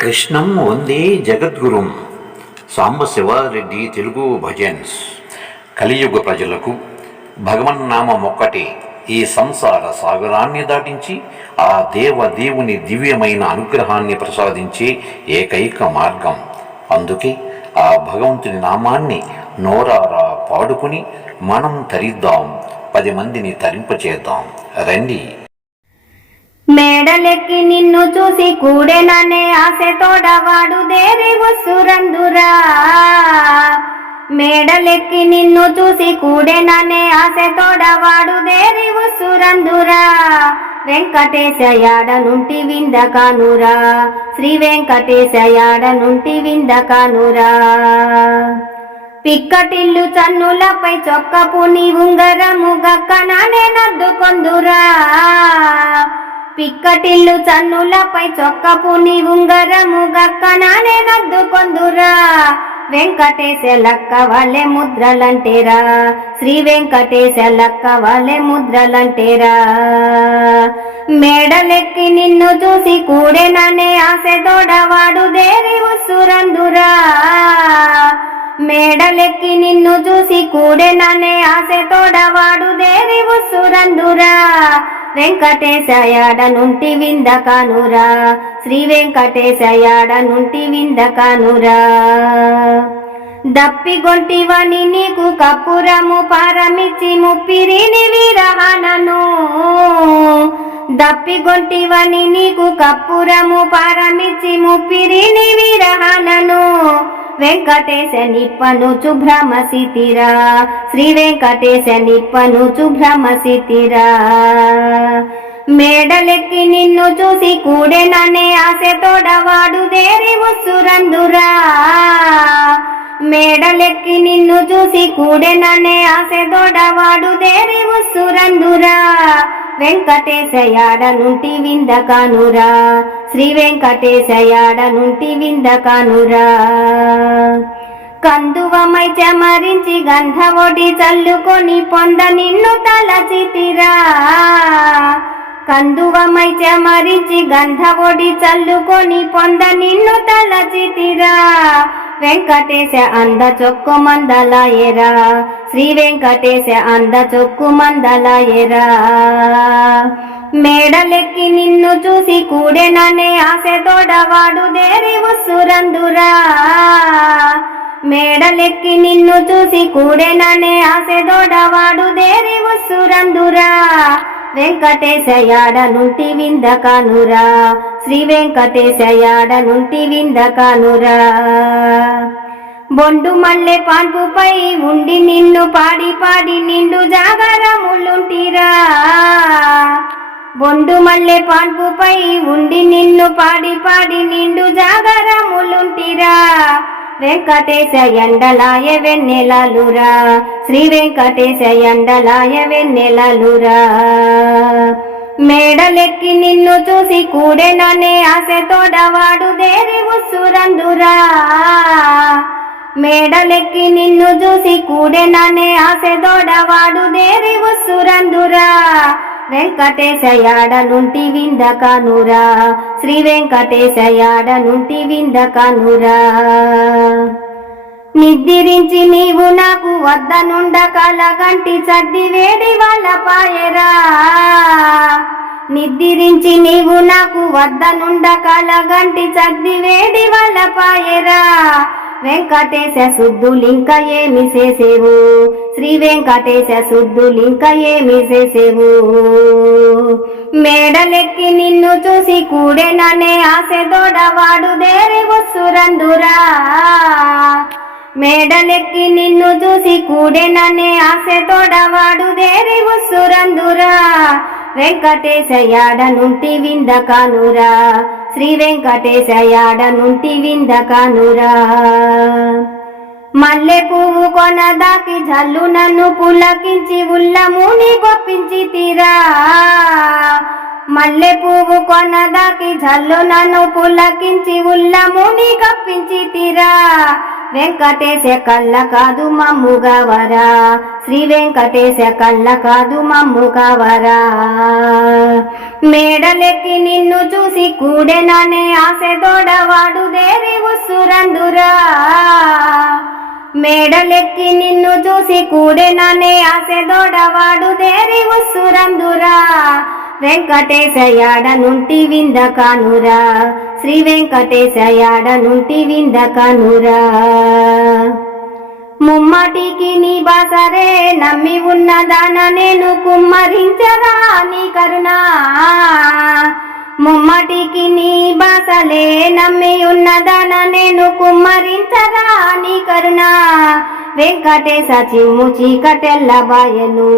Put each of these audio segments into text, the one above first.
కృష్ణం వందే జగద్గురుం. Sambasiva Reddy Telugu bhajans. కలియుగ ప్రజలకు భగవన్నామం ఒక్కటే ఈ సంసార సాగరాన్ని దాటించి ఆ దేవుని దివ్యమైన అనుగ్రహాన్ని ప్రసాదించే ఏకైక మార్గం. అందుకే ఆ భగవంతుని నామాన్ని నోరారా పాడుకుని మనం తరిద్దాం, 10 మందిని తరింపచేద్దాం. రండి. మేడలెక్కి నిన్ను చూసి కూడెననే ఆశతోడవాడు దేరి ఉస్సురందురా. మేడలెక్కి నిన్ను చూసి కూడెననే ఆశతోడవాడు దేరి ఉస్సురందురా. వెంకటేశ యాడ నుంటి విందకానురా, శ్రీ వెంకటేశ యాడ నుంటి విందకానురా. పిక్కటిల్లు చన్నులపై చొక్కపుని ఉంగరము గక్కననే నద్దుకొందురా. పిక్కటిల్లు చన్నులపై చొక్కపుని ఉంగరము గక్కననే నద్దుకొందురా. వెంకటేశ లక్క వాళ్ళే ముద్రలంటేరా, శ్రీ వెంకటేశ లక్క వాళ్ళే ముద్రలంటేరా. మేడలెక్కి నిన్ను చూసి కూడెననే ఆశతోడవాడు దేరి ఉస్సురందురా. మేడలెక్కి నిన్ను చూసి కూడెననే ఆశతోడవాడు దేరి ఉస్సురందురా. వెంకటేశ యాడ నుంటి విందకానురా, శ్రీ వెంకటేశ యాడ నుంటి విందకానురా. దప్పిగొంటివని నీకు కప్పురము పారమిచ్చి ముప్పిరిని విరహనను. దప్పిగొంటివని నీకు కప్పురము పారమిచ్చి ముప్పిరిని విరహనను. వెంకటేశ నిప్పనుచు భ్రమసితిరా, శ్రీ వెంకటేశ నిప్పనుచు భ్రమసితిరా. మేడలెక్కి నిన్ను చూసి కూడెననే ఆశతోడవాడు దేరి ఉస్సురందురా. మేడలెక్కి నిన్ను చూసి కూడెననే ఆశతోడవాడు దేరి ఉస్సురందురా. వెంకటేశ యాడ నుంటి విందకానురా, శ్రీ వెంకటేశ యాడ నుంటి విందకానురా. కందువమై చెమరించి గంధవొడి చల్లుకొని పొంద నిన్ను తలచితిరా. కందువమై చెమరించి గంధవొడి చల్లుకొని పొంద నిన్ను తలచితిరా. వెంకటేశ అంద చొక్కు మందలాయరా, శ్రీ వెంకటేశ అంద చొక్కు మందలాయరా. మేడలెక్కి నిన్ను చూసి కూడెననే ఆశతోడవాడు దేరి ఉస్సురందురా. మేడలెక్కి నిన్ను చూసి కూడెననే ఆశతోడవాడు దేరి ఉస్సురందురా. వెంకటేశ యాడ నుంటి విందకానురా, శ్రీ వెంకటేశ యాడ నుంటి విందకానురా. బొండు మల్లె పాన్పుపై ఉండి నిన్ను పాడి పాడి నిండు జాగరములుంటిరా. బొండు మల్లె పాన్పుపై ఉండి నిన్ను పాడి పాడి నిండు జాగరములుంటిరా. వెంకటేశ ఎండలాయ వెన్నెలలురా, శ్రీ వెంకటేశ ఎండలాయ వెన్నెలలురా. మేడలెక్కి నిన్ను చూసి కూడెననే ఆశతోడవాడు దేరి ఉస్సురందురా. మేడలెక్కి నిన్ను చూసి కూడెననే ఆశతోడవాడు దేరి ఉస్సురందురా. వెంకటేశ యాడ నుంటి విందకానురా, శ్రీ వెంకటేశ యాడ నుంటి విందకానురా. నిద్రించి నీవు నాకు వద్దనుండ కలగంటి చద్ది వేడి వాళ్ళ పాయరా. నిద్రించి నీవు నాకు వద్దనుండ కలగంటి చద్ది వేడి వాళ్ళ పాయరా. వెంకటేశ శుద్ధులింక ఏమి చేసేవు, శ్రీ వెంకటేశ శుద్ధులింక ఏమి చేసేవు. మేడలెక్కి నిన్ను చూసి కూడెననే ఆశతోడవాడు దేరి ఉస్సురందురా. మేడలెక్కి నిన్ను చూసి కూడెననే ఆశతోడవాడు దేరి ఉస్సురందురా. వెంకటేశ యాడ నుంటి విందకానురా, శ్రీ వెంకటేశ యాడ నుంటి విందకానురా. మల్లె పువ్వు కొనదాకి జల్లు నన్ను పులకించి ఉల్లముని గొప్పించి తీరా. మల్లె పువ్వు కొనదాకి జల్లు నన్ను పులకించి ఉల్లముని గొప్పించి తీరా. వెంకటేశ కళ్ళ కాదు మమ్ముగవరా, శ్రీ వెంకటేశ కళ్ళ కాదు మమ్ముగవరా. మేడలెక్కి నిన్ను చూసి కూడెననే ఆశ దొడవాడు దేరి ఉస్సురందురా. మేడలెక్కి నిన్ను చూసి కూడెననే ఆశ దొడవాడు దేరి ఉస్సురందురా. వెంకటేశ యాడ నుంటి వింద కానురా, శ్రీ వెంకటేశ యాడ నుంటి వింద కానురా. ముమ్మటికి నీ బాసరే నమ్మి ఉన్నదాన నేను కుమ్మరించరా నీ కరుణా. ముమ్మటికి నీ బాసలే నమ్మి ఉన్నదాన నేను కుమ్మరించరా నీ కరుణా. వెంకటేశ చిమ్ము చీకటెల్ల బాయను,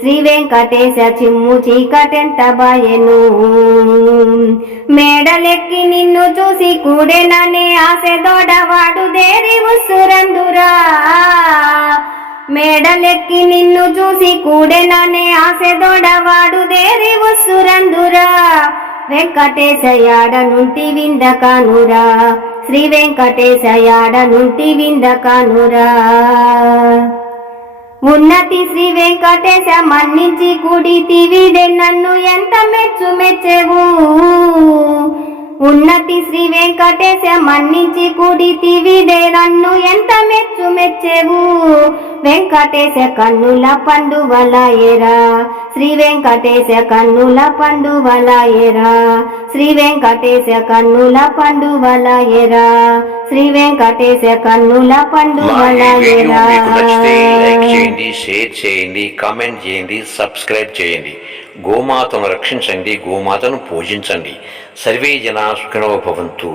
శ్రీ వెంకటేశ చిమ్ము చీకటెంత బాయను. మేడలెక్కి నిన్ను చూసి కూడెననే ఆశ దొడవాడు దేరి ఉస్సురందురా. మేడలెక్కి నిన్ను చూసి కూడెననే ఆశ దొడవాడు దేరి ఉస్సురందురా. వెంకటేశ యాడ నుంటి వింద కానురా, శ్రీ వెంకటేశ యాడ నుంటి వింద కానురా. ఉన్నతి శ్రీ వెంకటేశ మన్నించి కుడితివిదే నన్ను ఎంత మెచ్చెవు. ఉన్నతి శ్రీ వెంకటేశ మన్నించి కుడితివిదే నన్ను ఎంత మెచ్చెవు. వెంకటేశ కన్నుల పండువలాయరా, శ్రీ వెంకటేశ కన్నుల పండువలాయరా. శ్రీ వెంకటేశ కన్నుల పండువలాయరా, శ్రీ వెంకటేశ కన్నుల పండువలాయరా. మీకు నచ్చితే లైక్ చేయండి, షేర్ చేయండి, కామెంట్ చేయండి, సబ్స్క్రైబ్ చేయండి. గోమాతను రక్షించండి, గోమాతను పూజించండి. సర్వే జనా సుఖినో భవంతు,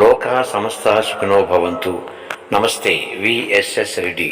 లోకా సమస్త సుఖినో భవంతు. నమస్తే, విఎస్ఎస్ రెడ్డి.